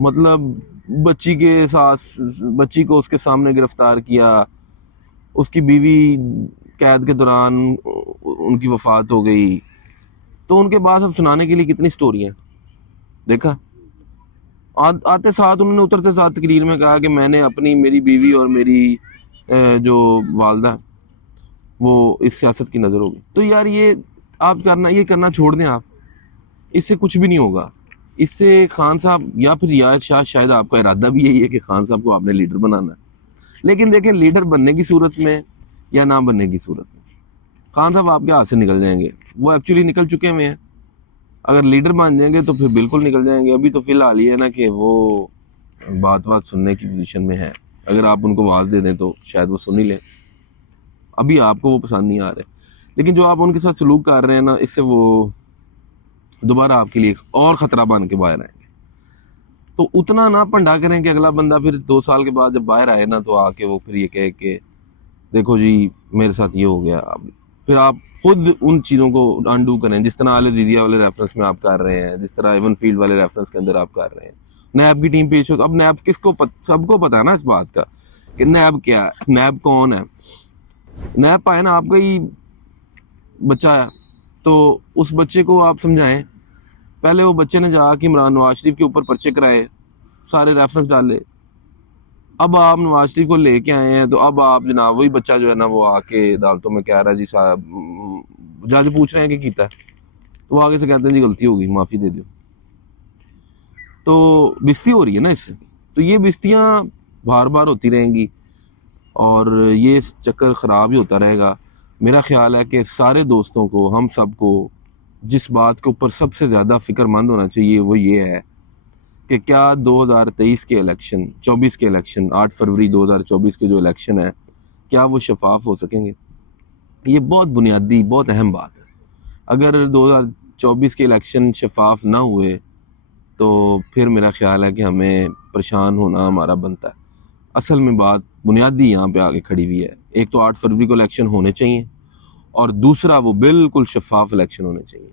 مطلب بچی کے ساتھ بچی کو اس کے سامنے گرفتار کیا، اس کی بیوی قید کے دوران ان کی وفات ہو گئی، تو ان کے پاس اب سنانے کے لیے کتنی سٹوری ہیں. دیکھا آتے ساتھ انہوں نے اترتے ساتھ تقریر میں کہا کہ میں نے میری بیوی اور میری جو والدہ وہ اس سیاست کی نظر ہوگی. تو یار یہ آپ یہ کرنا چھوڑ دیں. آپ اس سے کچھ بھی نہیں ہوگا. اس سے خان صاحب یا پھر شاید آپ کا ارادہ بھی یہی ہے کہ خان صاحب کو آپ نے لیڈر بنانا ہے، لیکن دیکھیں لیڈر بننے کی صورت میں یا نہ بننے کی صورت میں خان صاحب آپ کے ہاتھ سے نکل جائیں گے. وہ ایکچولی نکل چکے ہوئے ہیں. اگر لیڈر بن جائیں گے تو پھر بالکل نکل جائیں گے. ابھی تو فی الحال یہ ہے نا کہ وہ بات سننے کی پوزیشن میں ہے. اگر آپ ان کو آواز دے دیں تو شاید وہ سن ہی لیں. ابھی آپ کو وہ پسند نہیں آ رہے، لیکن جو آپ ان کے ساتھ سلوک کر رہے ہیں نا، اس سے وہ دوبارہ آپ کے لیے اور خطرہ بن کے باہر آئیں گے. تو اتنا نہ پنڈا کریں کہ اگلا بندہ پھر 2 سال کے بعد جب باہر آئے نا تو آ کے وہ پھر یہ کہے کہ دیکھو جی میرے ساتھ یہ ہو گیا. پھر آپ خود ان چیزوں کو انڈو کریں، جس طرح آل عزیزیہ والے ریفرنس میں آپ کر رہے ہیں، جس طرح ایون فیلڈ والے ریفرنس کے اندر آپ کر رہے ہیں. نیب کی ٹیم پیش ہو. اب نیب کس کو سب کو پتا ہے نا اس بات کا کہ نیب کیا ہے، نیب کون ہے. نیب پائے نا آپ کا ہی بچہ ہے تو اس بچے کو آپ سمجھائیں. پہلے وہ بچے نے جا کے عمران نواز شریف کے اوپر پرچے کرائے، سارے ریفرنس ڈالے. اب آپ نواز شریف کو لے کے آئے ہیں تو اب آپ جناب وہی بچہ جو ہے نا وہ آ کے عدالتوں میں کہہ رہا ہے جی صاحب، جج پوچھ رہے ہیں کہ کیتا ہے تو وہ آگے سے کہتے ہیں جی غلطی ہوگی معافی دے دو. تو بستی ہو رہی ہے نا اس سے. تو یہ بستیاں بار بار ہوتی رہیں گی اور یہ چکر خراب ہی ہوتا رہے گا. میرا خیال ہے کہ سارے دوستوں کو، ہم سب کو جس بات کے اوپر سب سے زیادہ فکر مند ہونا چاہیے وہ یہ ہے کہ کیا 2023 کے الیکشن، 24 کے الیکشن، 8 فروری 2024 کے جو الیکشن ہے کیا وہ شفاف ہو سکیں گے. یہ بہت بنیادی، بہت اہم بات ہے. اگر 2024 کے الیکشن شفاف نہ ہوئے تو پھر میرا خیال ہے کہ ہمیں پریشان ہونا ہمارا بنتا ہے. اصل میں بات بنیادی یہاں پہ آگے کھڑی ہوئی ہے. ایک تو 8 فروری کو الیکشن ہونے چاہیے اور دوسرا وہ بالکل شفاف الیکشن ہونے چاہیے.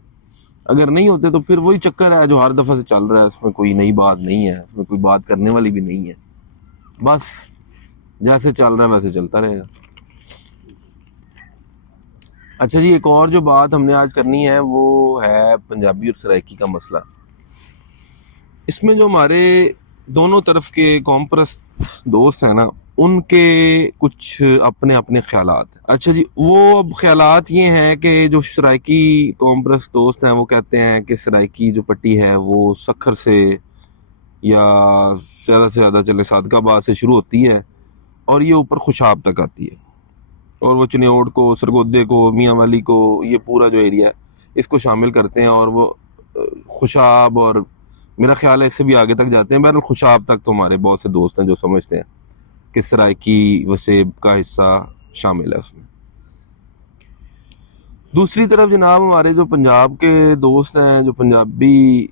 اگر نہیں ہوتے تو پھر وہی چکر ہے جو ہر دفعہ سے چل رہا ہے. اس میں کوئی نئی بات نہیں ہے، اس میں کوئی بات کرنے والی بھی نہیں ہے. بس جیسے چل رہا ہے ویسے چلتا رہے گا. اچھا جی، ایک اور جو بات ہم نے آج کرنی ہے وہ ہے پنجابی اور سرائکی کا مسئلہ. اس میں جو ہمارے دونوں طرف کے قوم پرست دوست ہیں نا، ان کے کچھ اپنے اپنے خیالات ہیں. اچھا جی، وہ اب خیالات یہ ہیں کہ جو سرائکی قوم پرست دوست ہیں وہ کہتے ہیں کہ سرائکی جو پٹی ہے وہ سکھر سے یا زیادہ سے زیادہ چلے صادق آباد سے شروع ہوتی ہے اور یہ اوپر خوشاب تک آتی ہے، اور وہ چنیوڑ کو، سرگودے کو، میاں والی کو، یہ پورا جو ایریا ہے اس کو شامل کرتے ہیں. اور وہ خوشاب اور میرا خیال ہے اس سے بھی آگے تک جاتے ہیں. بہرحال خوشاب تک تو ہمارے بہت سے دوست ہیں جو سمجھتے ہیں کہ سرائکی وسیب کا حصہ شامل ہے اس میں. دوسری طرف جناب ہمارے جو پنجاب کے دوست ہیں، جو پنجابی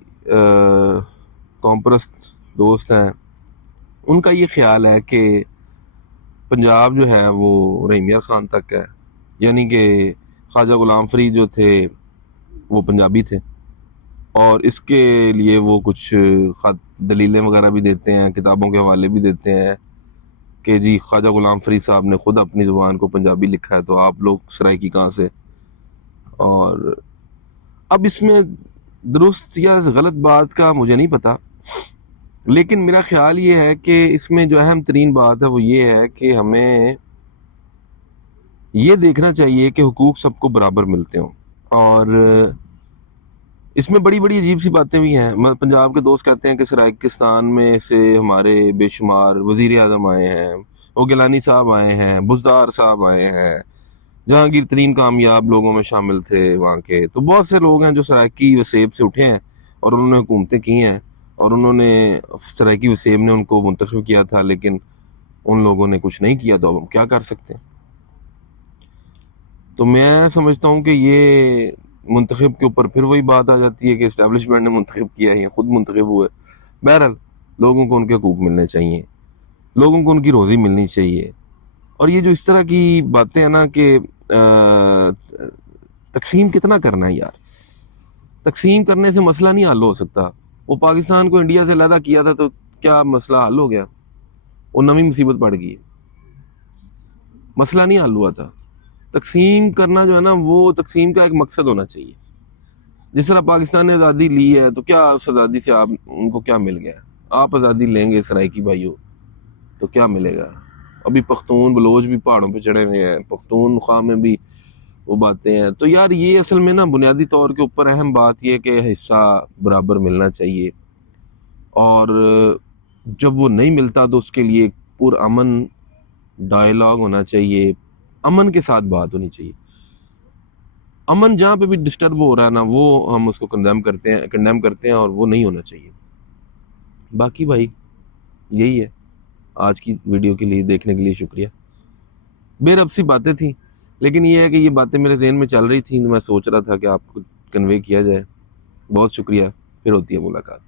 قوم پرست دوست ہیں، ان کا یہ خیال ہے کہ پنجاب جو ہے وہ رحیم یار خان تک ہے. یعنی کہ خواجہ غلام فرید جو تھے وہ پنجابی تھے اور اس کے لیے وہ کچھ دلیلیں وغیرہ بھی دیتے ہیں، کتابوں کے حوالے بھی دیتے ہیں کہ جی خواجہ غلام فرید صاحب نے خود اپنی زبان کو پنجابی لکھا ہے تو آپ لوگ سرائکی کہاں سے. اور اب اس میں درست یا غلط بات کا مجھے نہیں پتا، لیکن میرا خیال یہ ہے کہ اس میں جو اہم ترین بات ہے وہ یہ ہے کہ ہمیں یہ دیکھنا چاہیے کہ حقوق سب کو برابر ملتے ہوں. اور اس میں بڑی بڑی عجیب سی باتیں بھی ہیں. پنجاب کے دوست کہتے ہیں کہ سرائکستان میں سے ہمارے بے شمار وزیر اعظم آئے ہیں، اوگلانی صاحب آئے ہیں، بزدار صاحب آئے ہیں، جہانگیر ترین کامیاب لوگوں میں شامل تھے وہاں کے. تو بہت سے لوگ ہیں جو سرائکی وسیب سے اٹھے ہیں اور انہوں نے حکومتیں کی ہیں اور انہوں نے سرائکی وسیب نے ان کو منتخب کیا تھا، لیکن ان لوگوں نے کچھ نہیں کیا. تو اب ہم کیا کر سکتے ہیں؟ تو میں سمجھتا ہوں کہ یہ منتخب کے اوپر پھر وہی بات آ جاتی ہے کہ اسٹیبلشمنٹ نے منتخب کیا ہے، خود منتخب ہوئے. بہرحال لوگوں کو ان کے حقوق ملنے چاہیے، لوگوں کو ان کی روزی ملنی چاہیے. اور یہ جو اس طرح کی باتیں ہیں نا کہ تقسیم کتنا کرنا ہے یار، تقسیم کرنے سے مسئلہ نہیں حل ہو سکتا. وہ پاکستان کو انڈیا سے علیحدہ کیا تھا تو کیا مسئلہ حل ہو گیا؟ وہ نئی مصیبت پڑ گئی ہے. مسئلہ نہیں حل ہوا تھا. تقسیم کرنا جو ہے نا، وہ تقسیم کا ایک مقصد ہونا چاہیے. جس طرح پاکستان نے آزادی لی ہے تو کیا اس آزادی سے آپ ان کو کیا مل گیا؟ آپ آزادی لیں گے سرائکی بھائیوں تو کیا ملے گا؟ ابھی پختون بلوچ بھی پہاڑوں پہ چڑھے ہوئے ہیں، پختونخوا میں بھی وہ باتیں ہیں. تو یار یہ اصل میں نا بنیادی طور کے اوپر اہم بات یہ کہ حصہ برابر ملنا چاہیے، اور جب وہ نہیں ملتا تو اس کے لیے پرامن ڈائلاگ ہونا چاہیے، امن کے ساتھ بات ہونی چاہیے. امن جہاں پہ بھی ڈسٹرب ہو رہا ہے نا، وہ ہم اس کو کنڈیم کرتے ہیں اور وہ نہیں ہونا چاہیے. باقی بھائی یہی ہے. آج کی ویڈیو کے لیے دیکھنے کے لیے شکریہ. بے رب سی باتیں تھیں، لیکن یہ ہے کہ یہ باتیں میرے ذہن میں چل رہی تھیں، میں سوچ رہا تھا کہ آپ کو کنوے کیا جائے. بہت شکریہ. پھر ہوتی ہے ملاقات.